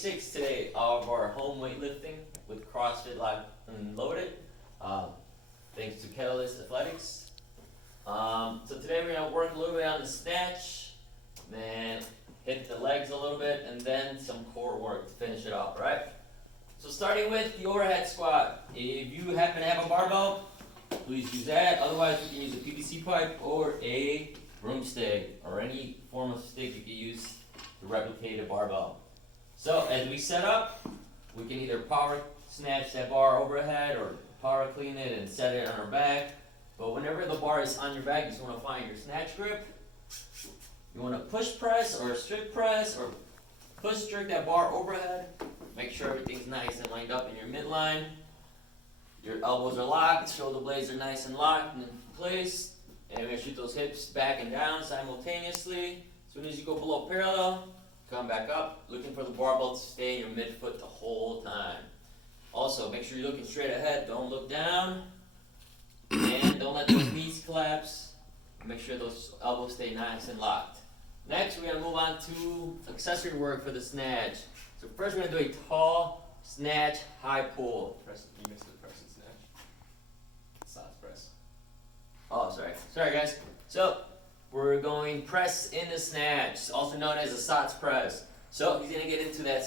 6 today of our home weightlifting with CrossFit Live Unloaded. Thanks to Catalyst Athletics. So today we're gonna work a little bit on the snatch, then hit the legs a little bit, and then some core work to finish it off, right? So starting with the overhead squat. If you happen to have a barbell, please use that. Otherwise, you can use a PVC pipe or a broomstick or any form of stick you can use to replicate a barbell. So as we set up, we can either power snatch that bar overhead or power clean it and set it on our back. But whenever the bar is on your back, you just want to find your snatch grip. You want to push press or strict press or push jerk that bar overhead. Make sure everything's nice and lined up in your midline. Your elbows are locked, shoulder blades are nice and locked and in place. And we're going to shoot those hips back and down simultaneously. As soon as you go below parallel, come back up, looking for the barbell to stay in your midfoot the whole time. Also, make sure you're looking straight ahead, don't look down. And don't let those knees collapse. Make sure those elbows stay nice and locked. Next, we're going to move on to accessory work for the snatch. So first we're going to do a tall snatch, high pull. You missed the press and snatch. Size press. Oh, sorry. Sorry, guys. So we're going press in the snatch, also known as a SOTS press. So he's going to get into that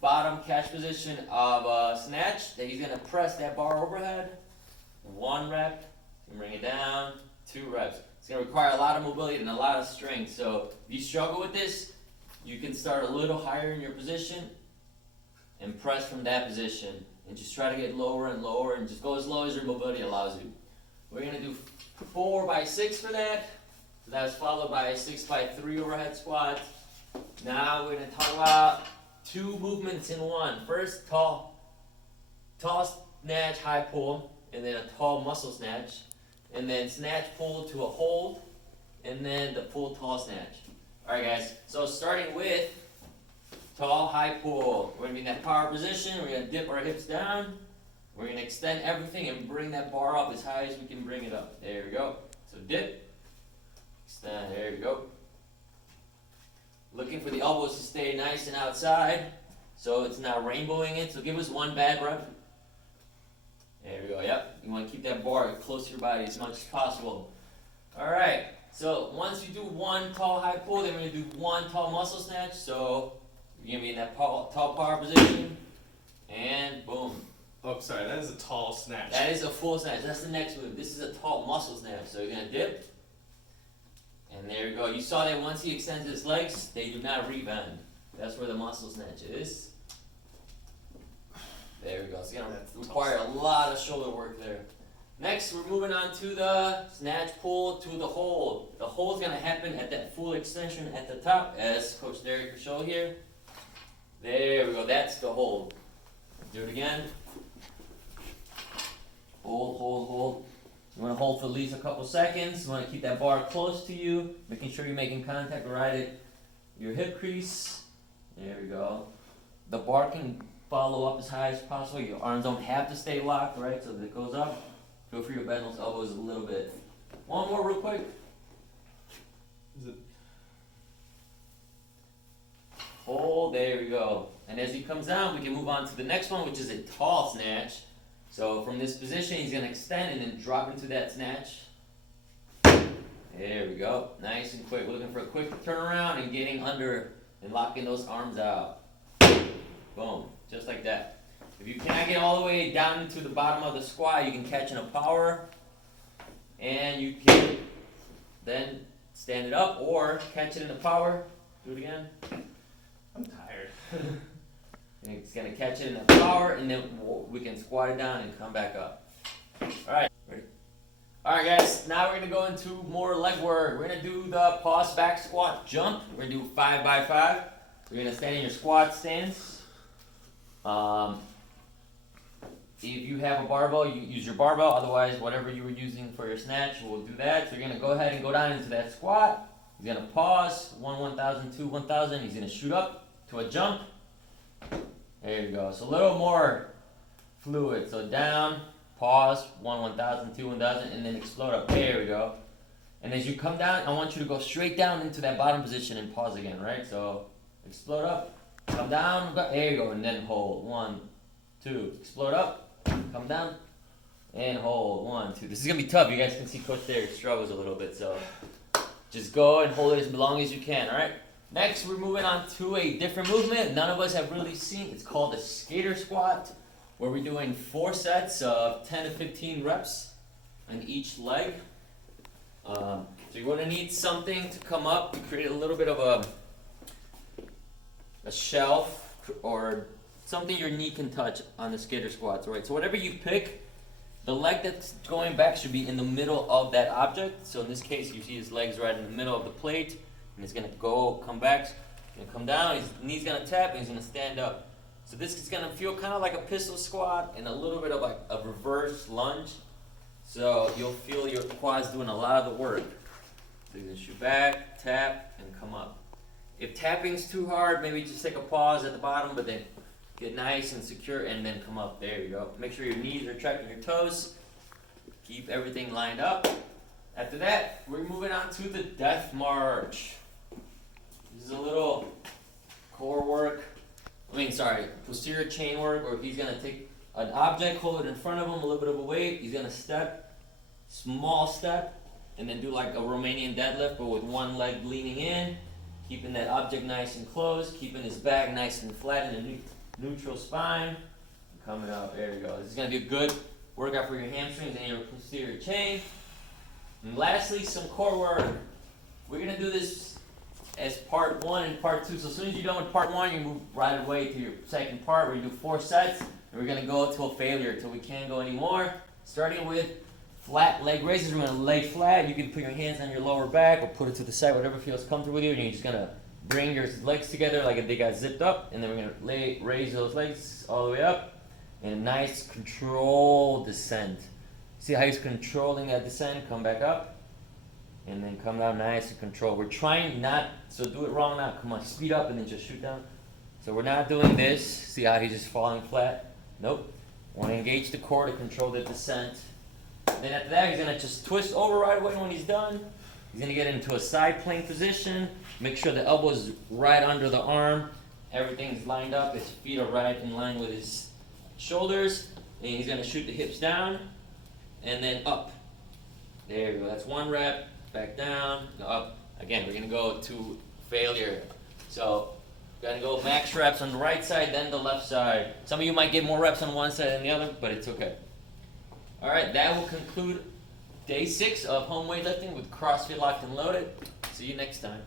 bottom catch position of snatch. Then he's going to press that bar overhead. 1 rep, bring it down, 2 reps. It's going to require a lot of mobility and a lot of strength. So if you struggle with this, you can start a little higher in your position and press from that position. And just try to get lower and lower and just go as low as your mobility allows you. We're going to do 4 by 6 for that. So that's followed by a 6 by 3 overhead squat. Now we're going to talk about 2 movements in one. First, tall snatch, high pull, and then a tall muscle snatch, and then snatch pull to a hold, and then the full tall snatch. All right, guys. So starting with tall, high pull. We're gonna be in that power position. We're gonna dip our hips down. We're gonna extend everything and bring that bar up as high as we can bring it up. There we go. So dip, extend. There we go. Looking for the elbows to stay nice and outside, so it's not rainbowing it. So give us 1 bad rep. There we go. Yep. You want to keep that bar close to your body as much as possible. All right. So once you do 1 tall high pull, then we're gonna do 1 tall muscle snatch. So you're gonna be in that tall power position, and boom. Oh, sorry, that is a tall snatch. That is a full snatch. That's the next move. This is a tall muscle snatch. So you're gonna dip, and there you go. You saw that once he extends his legs, they do not rebound. That's where the muscle snatch is. There we go. So it's gonna require a lot of shoulder work there. Next, we're moving on to the snatch pull to the hold. The hold's gonna happen at that full extension at the top, as Coach Derek will show here. There we go. That's the hold. Do it again. Hold, hold, hold. You want to hold for at least a couple seconds. You want to keep that bar close to you, making sure you're making contact right at your hip crease. There we go. The bar can follow up as high as possible. Your arms don't have to stay locked, right? So that it goes up. Feel free to bend those elbows a little bit. One more real quick. Is it? Hold, there we go. And as he comes down, we can move on to the next one, which is a tall snatch. So from this position, he's gonna extend and then drop into that snatch. There we go. Nice and quick. We're looking for a quick turnaround and getting under and locking those arms out. Boom. Just like that. If you cannot get all the way down into the bottom of the squat, you can catch in a power, and you can then stand it up or catch it in the power. Do it again. I'm tired. And it's going to catch it in the power, and then we can squat it down and come back up. Alright, ready? Alright guys, now we're going to go into more leg work. We're going to do the pause back squat jump. We're going to do 5 by 5. We're going to stand in your squat stance. If you have a barbell, you use your barbell. Otherwise, whatever you were using for your snatch, we'll do that. So you're going to go ahead and go down into that squat. He's going to pause, 1,000, 2, 1,000. He's going to shoot up to a jump. There you go. So a little more fluid. So down, pause, 1,000, 2, 1,000, and then explode up. There we go. And as you come down, I want you to go straight down into that bottom position and pause again, right? So explode up, Come down, there you go, and then hold. 1, 2, explode up, come down, and hold. 1, 2. This is gonna be tough. You guys can see Coach there struggles a little bit, so just go and hold it as long as you can, alright? Next, we're moving on to a different movement none of us have really seen. It's called the skater squat, where we're doing 4 sets of 10 to 15 reps on each leg. So you're going to need something to come up to create a little bit of a shelf or something your knee can touch on the skater squats, right? So whatever you pick, the leg that's going back should be in the middle of that object. So in this case, you see his legs right in the middle of the plate, and he's gonna come back, gonna come down, his knee's gonna tap, and he's gonna stand up. So this is gonna feel kind of like a pistol squat and a little bit of like a reverse lunge. So you'll feel your quads doing a lot of the work. So you're gonna shoot back, tap, and come up. If tapping's too hard, maybe just take a pause at the bottom, but then get nice and secure and then come up. There you go. Make sure your knees are tracking your toes. Keep everything lined up. After that, we're moving on to the death march. This is a little core work. Posterior chain work, where he's gonna take an object, hold it in front of him, a little bit of a weight. He's gonna step, small step, and then do like a Romanian deadlift, but with one leg leaning in, keeping that object nice and close, keeping his back nice and flat in a neutral spine. Coming up, there you go. This is gonna be a good workout for your hamstrings and your posterior chain. And lastly, some core work. We're gonna do this as part 1 and part 2. So as soon as you're done with part 1, you move right away to your second part where you do 4 sets. And we're gonna go till failure, till we can't go anymore. Starting with flat leg raises. We're gonna lay flat. You can put your hands on your lower back or put it to the side, whatever feels comfortable with you. And you're just gonna bring your legs together like if they got zipped up. And then we're gonna raise those legs all the way up. And a nice controlled descent. See how he's controlling that descent? Come back up. And then come down nice and controlled. We're trying not, so do it wrong now. Come on, speed up and then just shoot down. So we're not doing this. See how he's just falling flat? Nope. Want to engage the core to control the descent. Then after that, he's going to just twist over right away when he's done. He's going to get into a side plank position. Make sure the elbow is right under the arm. Everything's lined up. His feet are right in line with his shoulders. And he's going to shoot the hips down and then up. There you go. That's 1 rep. Back down, up. Again, we're going to go to failure. So, going to go max reps on the right side, then the left side. Some of you might get more reps on one side than the other, but it's okay. All right, that will conclude day 6 of home weightlifting with CrossFit Locked and Loaded. See you next time.